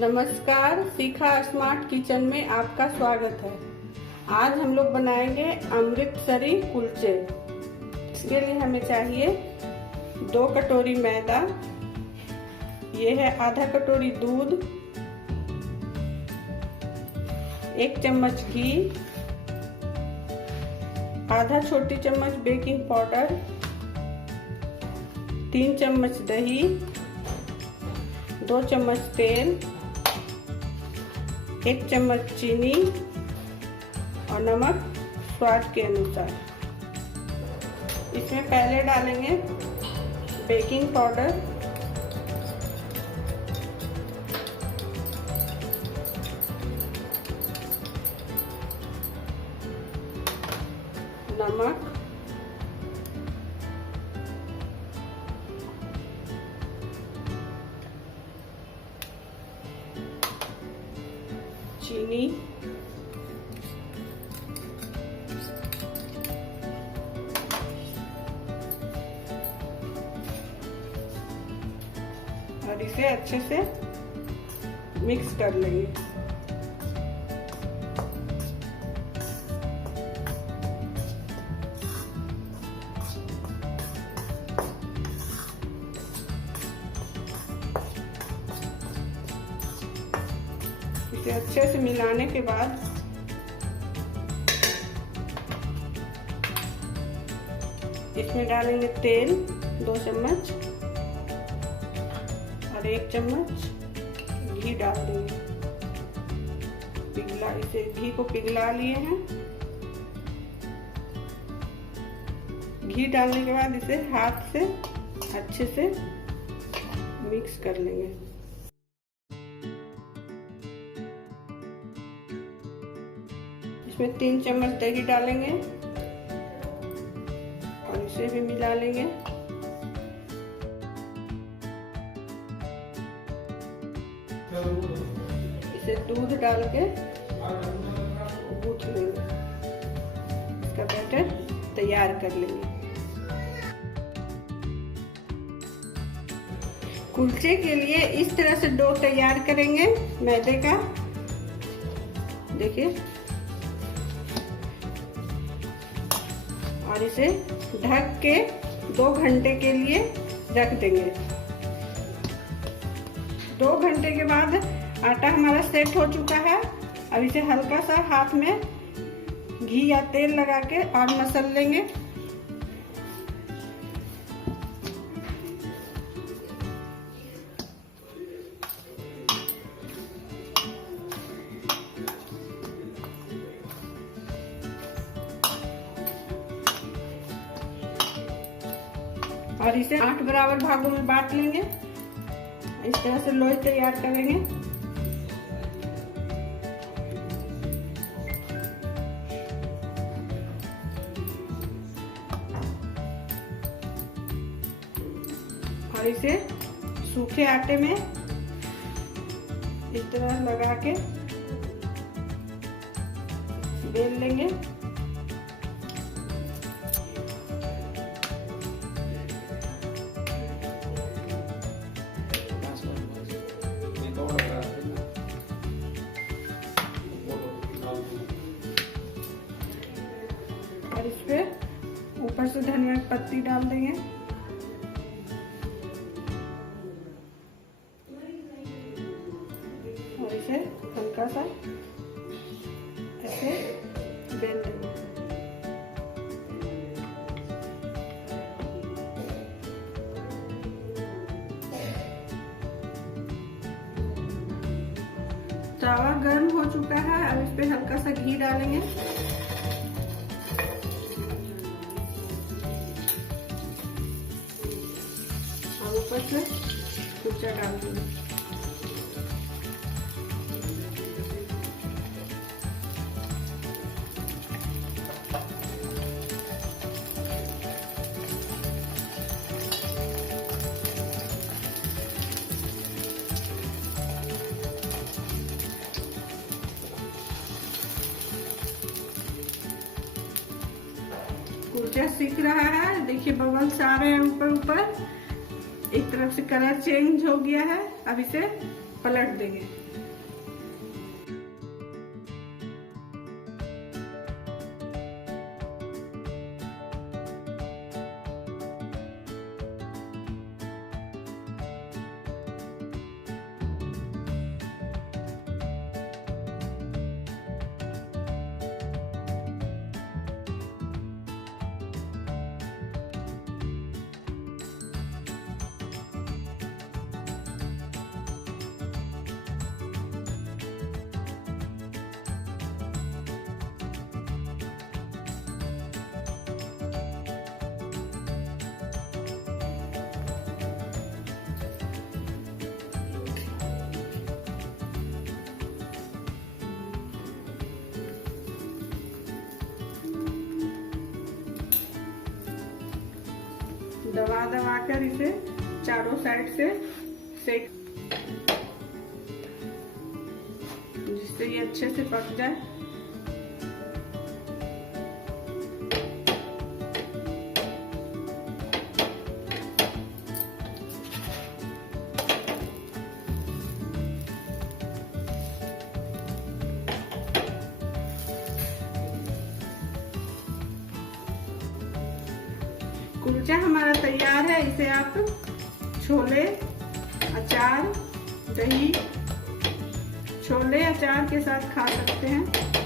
नमस्कार, शिखा smart kitchen में आपका स्वागत है। आज हम लोग बनाएंगे अमृतसरी कुलचे। इसके लिए हमें चाहिए 2 कटोरी मैदा, ये है आधा कटोरी दूध, 1 चम्मच घी, आधा छोटी चम्मच बेकिंग पाउडर, 3 चम्मच दही, 2 चम्मच तेल, 1 चम्मच चीनी और नमक स्वाद के अनुसार। इसमें पहले डालेंगे बेकिंग पाउडर, नमक, चीनी, और इसे अच्छे से मिक्स कर लेंगे। इसे अच्छे से मिलाने के बाद इसमें डालेंगे तेल 2 चम्मच और 1 चम्मच घी डाल देंगे। इसे घी को पिघला लिए हैं। घी डालने के बाद इसे हाथ से अच्छे से मिक्स कर लेंगे। इसमें 3 चम्मच दही डालेंगे और इसे भी मिला लेंगे। इसे दूध डाल के गूंथ लेंगे। इसका बैटर तैयार कर लेंगे। कुलचे के लिए इस तरह से डो तैयार करेंगे मैदे का। देखिए, और इसे ढक के 2 घंटे के लिए रख देंगे। 2 घंटे के बाद आटा हमारा सेट हो चुका है। अब इसे हल्का सा हाथ में घी या तेल लगा के और मसल लेंगे। और इसे 8 बराबर भागों में बांट लेंगे। इस तरह से लोई तैयार करेंगे। और इसे सूखे आटे में इस तरह लगा के बेल लेंगे। और इस पे ऊपर से धनिया की पत्ती डाल देंगे। और इसे हल्का सा ऐसे बेल देंगे। तवा गर्म हो चुका है। अब इस पे हल्का सा घी डालेंगे। और ऊपर से कुलचा डाल देंगे। कुलचा सीख रहा है। देखिए, बबल्स आ रहे हैं ऊपर ऊपर। एक तरफ से कलर चेंज हो गया है। अब इसे पलट देंगे। दबा दबा कर इसे चारों साइड से सेक, जिससे ये अच्छे से पक जाए। कुलचा हमारा तैयार है। इसे आप छोले, अचार, दही, छोले अचार के साथ खा सकते हैं।